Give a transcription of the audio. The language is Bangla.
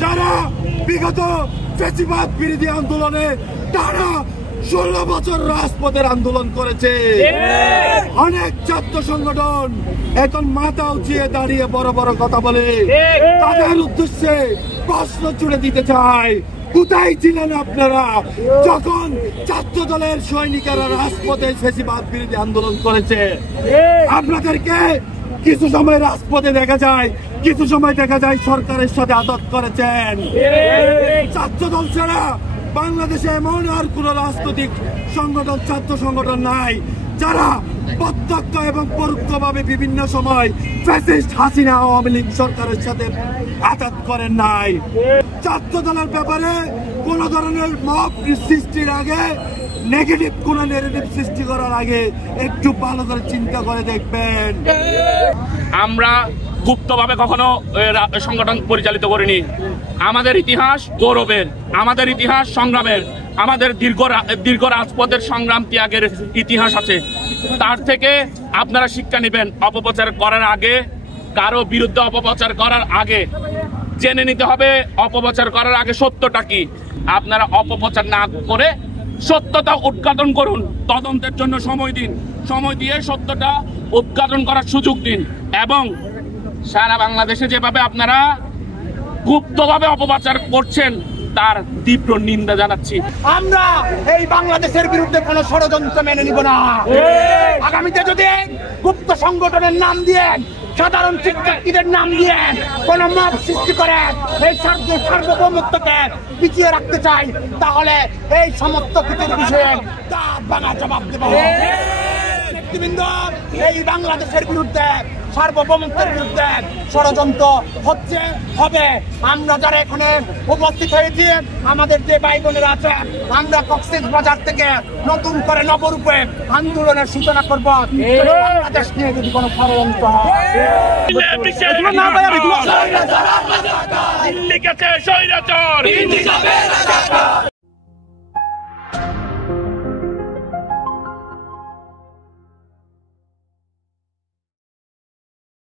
যারা বিগত ফ্যাসিবাদ বিরোধী আন্দোলনে টানা 16 বছর রাজপথের আন্দোলন করেছে, অনেক ছাত্র সংগঠন এখন মাথা উঁচিয়ে দাঁড়িয়ে বড় বড় কথা বলে, তাদের উদ্দেশ্যে প্রশ্ন ছুড়ে দিতে চায়, কোথায় ছিলেন আপনারা যখন ছাত্র দলের সৈনিকেরা রাজপথে ফ্যাসিবাদ বিরোধী আন্দোলন করেছে? আপনাদেরকে কিছু সময় রাজপথে দেখা যায়, কিছু সময় দেখা যায় সরকারের সাথে আদত করেছেন। ছাত্র দল ছাড়া বাংলাদেশে এমন আর কোন রাজনৈতিক সংগঠন, ছাত্র সংগঠন নাই যারা প্রত্যক্ষ এবং পরোক্ষভাবে বিভিন্ন সময় ফ্যাসিস্ট হাসিনা আওয়ামী লীগ সরকারের সাথে আঘাত করেন নাই। ছাত্র দলের ব্যাপারে কোন ধরনের মব সৃষ্টির আগে, নেগেটিভ কোন নেগেটিভ সৃষ্টি করার আগে একটু ভালো করে চিন্তা করে দেখবেন। আমরা গুপ্তভাবে কখনো সংগঠন পরিচালিত করিনি। আমাদের ইতিহাস গৌরবের, আমাদের ইতিহাস সংগ্রামের, আমাদের দীর্ঘ রাজপথের সংগ্রাম ত্যাগের ইতিহাস আছে। তার থেকে আপনারা শিক্ষা নেবেন। অপপ্রচার করার আগে, কারো বিরুদ্ধে অপপ্রচার করার আগে জেনে নিতে হবে অপপ্রচার করার আগে সত্যটা কি। আপনারা অপপ্রচার না করে সত্যতা উদ্ঘাটন করুন, তদন্তের জন্য সময় দিন, সময় দিয়ে সত্যটা উদ্ঘাটন করার সুযোগ দিন। এবং সারা বাংলাদেশে যেভাবে আপনারা গুপ্তভাবে অপপ্রচার করছেন তার তীব্র নিন্দা জানাচ্ছি। আমরা এই বাংলাদেশের বিরুদ্ধে কোন ষড়যন্ত্র মেনে নিব না। আগামীতে যদি গুপ্ত সংগঠনের নাম দিয়ে, সাধারণ শিক্ষার্থীদের নাম দিয়ে কোন মব সৃষ্টি করে এই সার্বভৌমত্বকে পিছিয়ে রাখতে চাই, তাহলে এই সমস্ত কিছুর বিষয়ে দাঁত ভাঙা জবাব দেব। নেতৃবৃন্দ, এই বাংলাদেশের বিরুদ্ধে, সার্বভৌমত্বের বিরুদ্ধে ষড়যন্ত্র হচ্ছে, হবে। আমরা যারা এখানে উপস্থিত হয়েছি, আমাদের যে ভাই বোনেরা আছে, আমরা কক্সবাজার থেকে নতুন করে নবরূপে আন্দোলনের সূচনা করব। বাংলাদেশ নিয়ে যদি কোনো ষড়যন্ত্র হয়